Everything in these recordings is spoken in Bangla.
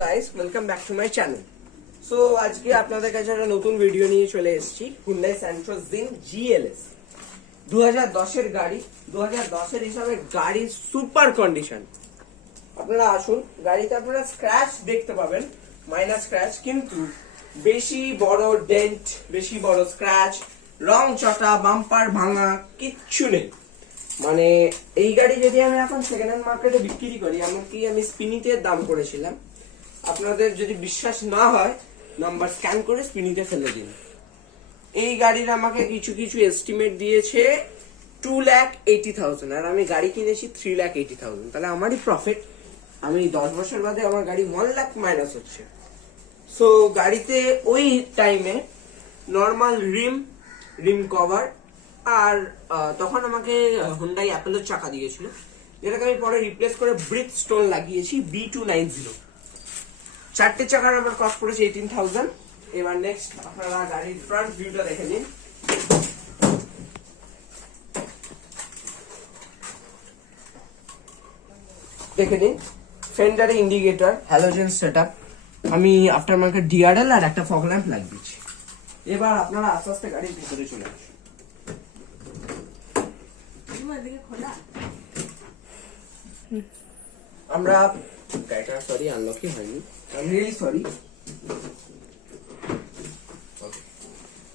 guys, welcome back to my channel. So আজকে আপনাদের কাছে একটা নতুন ভিডিও নিয়ে চলে এসেছি Hyundai Santro Zin GLS 2010 এর গাড়ি 2010 এর হিসাবে গাড়ি সুপার কন্ডিশন। আপনারা আসুন, গাড়িতে আপনারা স্ক্র্যাচ দেখতে পাবেন, মাইনার স্ক্র্যাচ, কিন্তু বেশি বড় ডেন্ট, বেশি বড় স্ক্র্যাচ, রং চটা, বাম্পার ভাঙা কিচ্ছু নেই। মানে এই গাড়ি যদি আমি এখন সেকেন্ড হ্যান্ড মার্কেটে বিক্রি করি, এমনকি আমি স্পিনিতে দাম করেছিলাম, আপনাদের যদি বিশ্বাস না হয় নাম্বার স্ক্যান করে স্পিনিতে ফেলে দিন। এই গাড়ির আমাকে কিছু কিছু এস্টিমেট দিয়েছে 2,80,000 আর আমি গাড়ি কিনেছি 3,80,000। তাহলে আমারই প্রফিট। আমি 10 বছর বাদে আমার গাড়ি 1 লাখ মাইনাস হচ্ছে। সো গাড়িতে ওই টাইমে নর্মাল রিম কভার আর তখন আমাকে হুন্ডাই অ্যাপেলোর চাকা দিয়েছিল, যেটাকে আমি পরে রিপ্লেস করে ব্রিক স্টোন লাগিয়েছি B290। চারটে চাকার আমার কস্ট পড়েছে 18,000। এবার নেক্সট আপনারা গাড়ির ফ্রন্ট ভিউটা দেখে নিন। দেখে নিন, ফেন্ডারে ইন্ডিকেটর, হ্যালোজেন সেটআপ, আমি আফটার মার্কেট ডিআরএল আর একটা ফগ ল্যাম্প লাগিয়েছি। এবার আপনারা আস্তে আস্তে গাড়ির ভিতরে চলে আসুন। আমরা গাড়িটা সরি আনলকই হয়নি, আমি রিয়েলি সরি।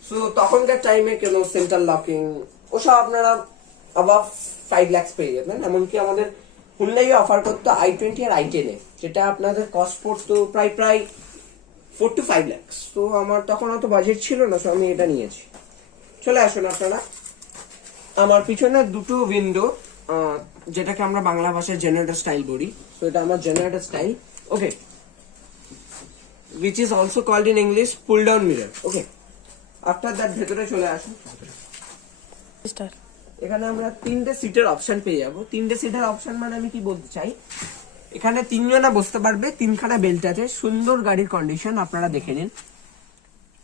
সো তখনকার টাইমে কেন সেন্ট্রাল লকিং ওসব আপনারা অ্যাবাভ 5 লাখ পেয়ে যাবেন। এমনকি আমাদের হুন্ডাই অফার করতো i20 আর i10 এ, যেটা আপনাদের কস্ট পড়তো প্রায় 4 to 5 লাখ। তো আমার তখন অত বাজেট ছিল না, সো আমি এটা নিয়েছি। চলে আসুন আপনারা। আমার পিছনে দুটো উইন্ডো, যেটাকে আমরা বাংলা ভাষায় জেনারেটর স্টাইল বলি। তো এটা আমার generator style, okay, which is also called in English pull down mirror, okay. After that ভেতরে চলে আসুন। এখানে আমরা 3টে সিটের অপশন পেয়ে যাবো। 3টে সিটের অপশন মানে আমি কি বলতে চাই, এখানে 3 জনা বসতে পারবে, 3খানা বেল্ট আছে, সুন্দর গাড়ির কন্ডিশন আপনারা দেখে নিন,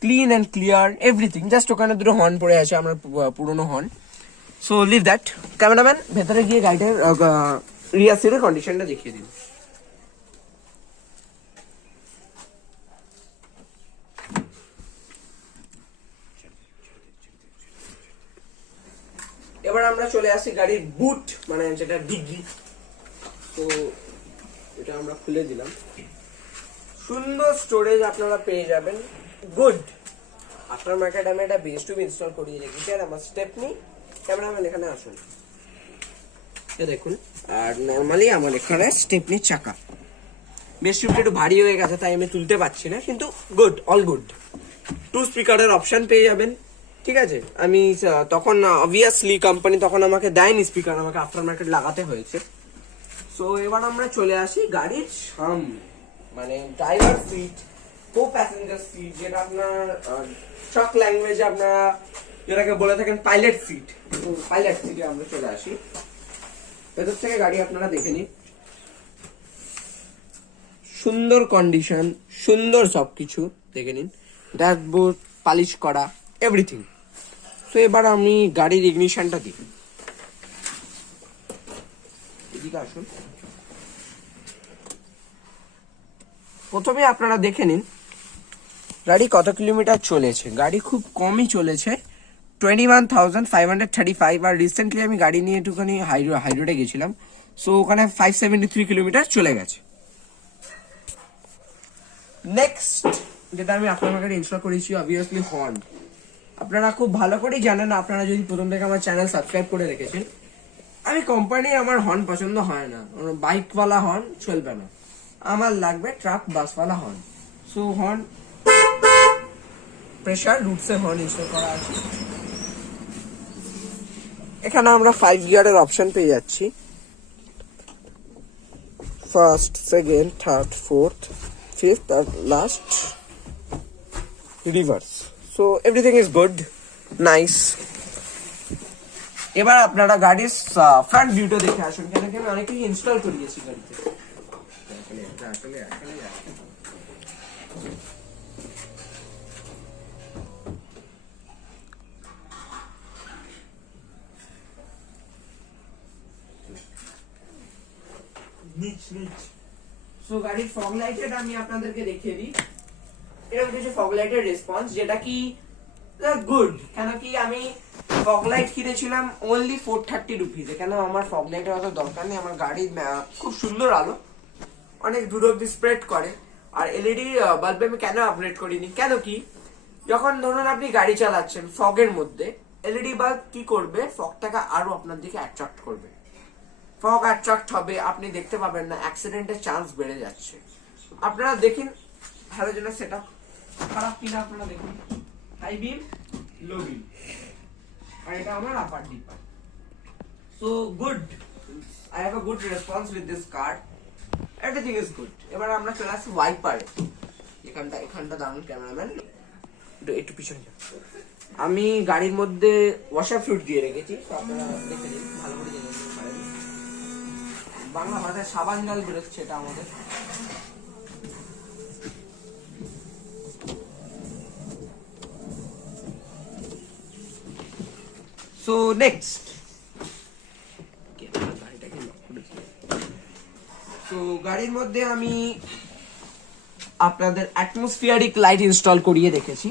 clean and clear everything. Just ওখানে দুটো হর্ন পড়ে আছে, আমার পুরনো horn. So leave that. Cameraman ভেতরে গিয়ে গাড়িটার রিয়ার সিটের কন্ডিশনটা দেখিয়ে দিন। এবার আমরা চলে আসি গাড়ির বুট, মানে যেটা ডিগি। তো এটা আমরা খুলে দিলাম, সুন্দর স্টোরেজ আপনারা পেয়ে যাবেন, গুড। আফটার মার্কেট আমি এটা বেস টু ইনস্টল করিয়ে রেখেছি। আর আমার স্টেপনি, ক্যামেরাম্যান এখানে আসুন, দেখুন। আর নর্মালি আমার এখানে স্টেপনি চাকা, বেস টিউবটা একটু ভারী হয়ে গেছে তাই আমি তুলতে পারছি না, কিন্তু গুড, অল গুড। 2 স্পিকারের অপশন পেয়ে যাবেন, ঠিক আছে। আমি তখন অবভিয়াসলি কোম্পানি তখন আমাকে দেয়নি স্পিকার, আমাকে আফটার মার্কেট লাগাতে হয়েছে। সো এবার আমরা চলে আসি গাড়ির সামনে, মানে ড্রাইভার সিট, কো প্যাসেঞ্জার সিট, যেটা আপনার ট্রাক ল্যাঙ্গুয়েজে আপনারা যেটাকে বলে থাকেন পাইলট সিট। পাইলট সিটে আমরা চলে আসি। ভেতর থেকে গাড়ি আপনারা দেখে নিন, সুন্দর কন্ডিশন, সুন্দর সবকিছু দেখে নিন, ড্যাশবোর্ড পালিশ করা, এভরিথিং। তো এবার আমি গাড়ির ইগনিশনটা দিই। এদিকে আসুন। প্রথমে আপনারা দেখে নিন গাড়ি কত কিলোমিটার চলেছে। গাড়ি খুব কমই চলেছে, 21,535। আর রিসেন্টলি আমি গাড়ি নিয়ে একটুখানি হাইরোডে গেছিলাম, সো ওখানে 573 কিলোমিটার চলে গেছে। নেক্সট যেটা আমি আপনার মার্কেটে ইনস্টল করেছি, অবভিয়াসলি হর্ন। আপনারা খুব ভালো করেই জানেন, আপনারা যদি প্রথম থেকে আমার চ্যানেল সাবস্ক্রাইব করে রেখেছেন, আমি কোম্পানি আমার হর্ন পছন্দ হয় না, বাইকওয়ালা হর্ন চলবে না, আমার লাগবে ট্রাক বাসওয়ালা হর্ন। সো হর্ন প্রেসার রুটসে হর্ন ইনস্টল করা আছে। এখানে আমরা 5 গিয়ারের অপশন পেয়ে যাচ্ছি, first, second, third, fourth, fifth আর last reverse. So everything is good, nice. এবার আপনারা গাড়ির ফ্রন্ট ভিউটা দেখে আসুন, কেন কি আমি অনেকেই ইনস্টল করিয়েছি গাড়িতে। নিচ সো গাড়ির ফগ লাইটের আমি আপনাদেরকে দেখিয়ে দিই। এরকম কিছু ফগ লাইটের রেসপন্স, যেটা কি গুড। কেন কি আমি ফগ লাইট কিনেছিলাম অনলি 430 রুপিজে। কেন আমার ফগ লাইটের অত দরকার নেই, আমার গাড়ি খুব সুন্দর আলো অনেক দূর অব্দি স্প্রেড করে। আর এলইডি বাল্বে আমি কেন আপগ্রেড করিনি, কেন কি যখন ধরুন আপনি গাড়ি চালাচ্ছেন ফগের মধ্যে, এলইডি বাল্ব কি করবে, ফগটাকে আরো আপনার দিকে অ্যাট্রাক্ট করবে। ফগ অ্যাট্রাক্ট হবে, আপনি দেখতে পাবেন না, অ্যাক্সিডেন্টের চান্স বেড়ে যাচ্ছে। আপনারা দেখুন হ্যালোজেনের সেটআপ খারাপ কিনা, আপনারা দেখুন হাই বিম, লো বিম, আর এটা আমার upper dipper. So good, I have a good response with this car, everything is good. এবার আমরা চলে আসি ওয়াইপারে। এখানটা দারুন ক্যামেরাম্যান, একটু পিছনে যান। আমি গাড়ির মধ্যে ওয়াশার ফ্লুইড দিয়ে রেখেছি, আপনারা দেখে নিন, ভালো করে জেনে নিতে পারেন। বাংলা ভাষায় সাবান জল বেরোচ্ছে এটা আমাদের। সো নেক্সট তো গাড়ির মধ্যে আমি আপনাদের অ্যাটমসফিয়ারিক লাইট ইনস্টল করিয়ে দেখেছি,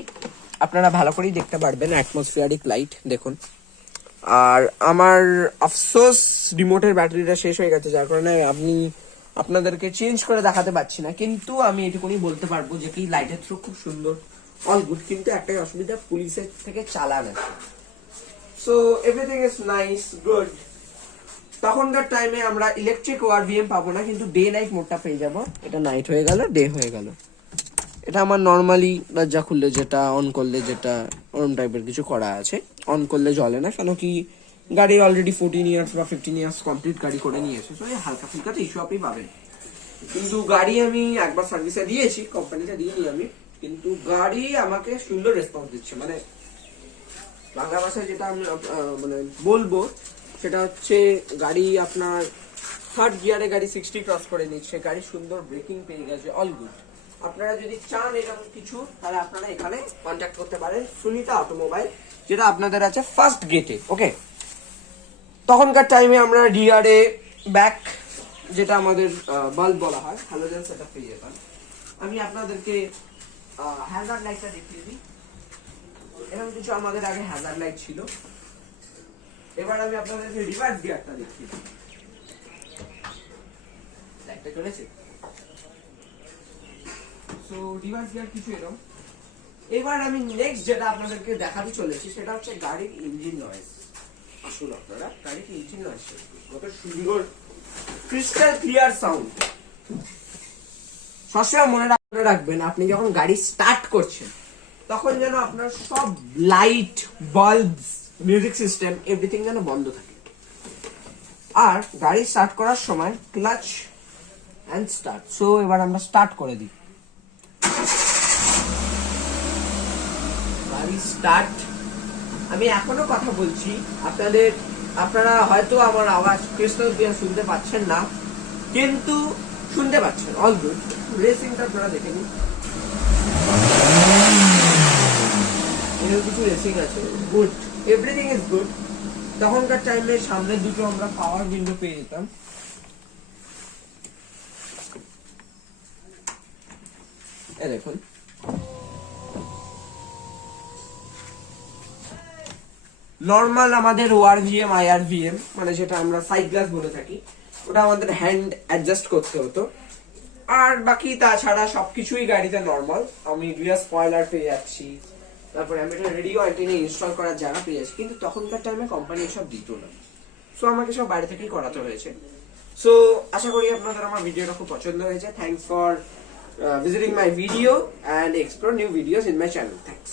আপনারা ভালো করেই দেখতে পারবেন অ্যাটমসফিয়ারিক লাইট দেখুন। আর আমার আফসোস রিমোটের ব্যাটারিটা শেষ হয়ে গেছে, যার কারণে আপনাদেরকে চেঞ্জ করে দেখাতে পারছি না, কিন্তু আমি এটুকুনি বলতে পারবো যে কি লাইটের থ্রু খুব সুন্দর, অল গুড। কিন্তু একটাই অসুবিধা, পুলিশের থেকে চালান আছে। So everything is nice, good. তখনকার টাইমে আমরা ইলেকট্রিক ওআরভিএম পাবো না, কিন্তু ডে নাইট মোডটা পেয়ে যাবো। এটা নাইট হয়ে গেল, ডে হয়ে গেল। এটা আমার নর্মালি দরজা খুললে যেটা, অন করলে যেটা, ওরম টাইপের কিছু করা আছে। অন করলে জ্বলে না, কেন কি গাড়ি অলরেডি 14 ইয়ার্স বা 15 ইয়ার্স কমপ্লিট গাড়ি করে নিয়েছে, সো হালকা ফুলকা তো ইস্যু আপনি পাবেন। কিন্তু গাড়ি আমি একবার সার্ভিসে দিয়েছি, কোম্পানিতে দিইনি আমি, কিন্তু গাড়ি আমাকে সুন্দর রেসপন্স দিচ্ছে। মানে বাংলা ভাষায় যেটা আমি মানে বলবো সেটা হচ্ছে, গাড়ি আপনার থার্ড গিয়ারে গাড়ি 60 ক্রস করে নিচ্ছে, গাড়ি সুন্দর ব্রেকিং পেয়ে গেছে, অল গুড। আপনারা যদি চান এরকম কিছু, তাহলে আপনারা এখানে কন্ট্যাক্ট করতে পারেন, সুনিতা অটোমোবাইল, যেটা আপনাদের আছে ফার্স্ট গেটে। ওকে, তখনকার টাইমে আমরা ডিআরএ ব্যাক, যেটা আমাদের বাল্ব বলা হয়, হ্যালোজেন সেটআপ পেয়ে যেতাম। আমি আপনাদেরকে হ্যাজার্ড লাইটটা দেখিয়ে দিই। এরকম কিছু আমাদের আগে হ্যাজার্ড লাইট ছিল। এবার আমি আপনাদেরকে রিভার্স গিয়ারটা দেখিয়ে দিই। লাইটটা চলেছে। সো রিভার্স গিয়ার কিছু এরকম। এবার আমি নেক্সট যেটা আপনাদেরকে দেখাতে চলেছি সেটা হচ্ছে গাড়ির ইঞ্জিন নয়েজ। আসুন আপনারা গাড়ির ইঞ্জিন নয়েজ, কত সুন্দর ক্রিস্টাল ক্লিয়ার সাউন্ড। সবসময় মনে রাখবেন, আপনি যখন গাড়ি স্টার্ট করছেন তখন যেন আপনার সব light, bulb, music system, everything যেন বন্ধ থাকে। আর গাড়ি স্টার্ট করার সময় ক্লাচ এন্ড স্টার্ট। সো এবার আমরা স্টার্ট করে দিই। গাড়ি স্টার্ট। আমি এখনো কথা বলছি, আপনারা হয়তো আমার আওয়াজ ক্রিস্টাল ক্লিয়ার শুনতে পাচ্ছেন না, কিন্তু শুনতে পাচ্ছেন, অল গুড। রেসিংটা আপনারা দেখে নিন, এর কিছু রেসিং আছে, গুড, এভরিথিং ইজ গুড। তখনকার টাইমে সামনে দুটো আমরা পাওয়ার উইন্ডো পেয়ে যেতাম। এ দেখুন, নর্মাল আমাদের ওআরভিএম, আইআরভিএম, মানে যেটা আমরা সাইড গ্লাস বলে থাকি, ওটা আমাদের হ্যান্ড অ্যাডজাস্ট করতে হতো। আর বাকি তাছাড়া সবকিছুই গাড়িতে নর্মাল। আমি রিয়ার স্পয়লার পেয়ে যাচ্ছি, তারপরে আমি একটা রেডিও অ্যান্টেনা ইনস্টল করার জায়গা পেয়ে যাচ্ছি, কিন্তু তখনকার টাইমে কোম্পানি এসব দিত না। সো আমাকে সব বাইরে থেকেই করাতে হয়েছে। সো আশা করি আপনাদের আমার ভিডিওটা খুব পছন্দ হয়েছে। Thanks for visiting my video and explore new videos in my channel. Thanks.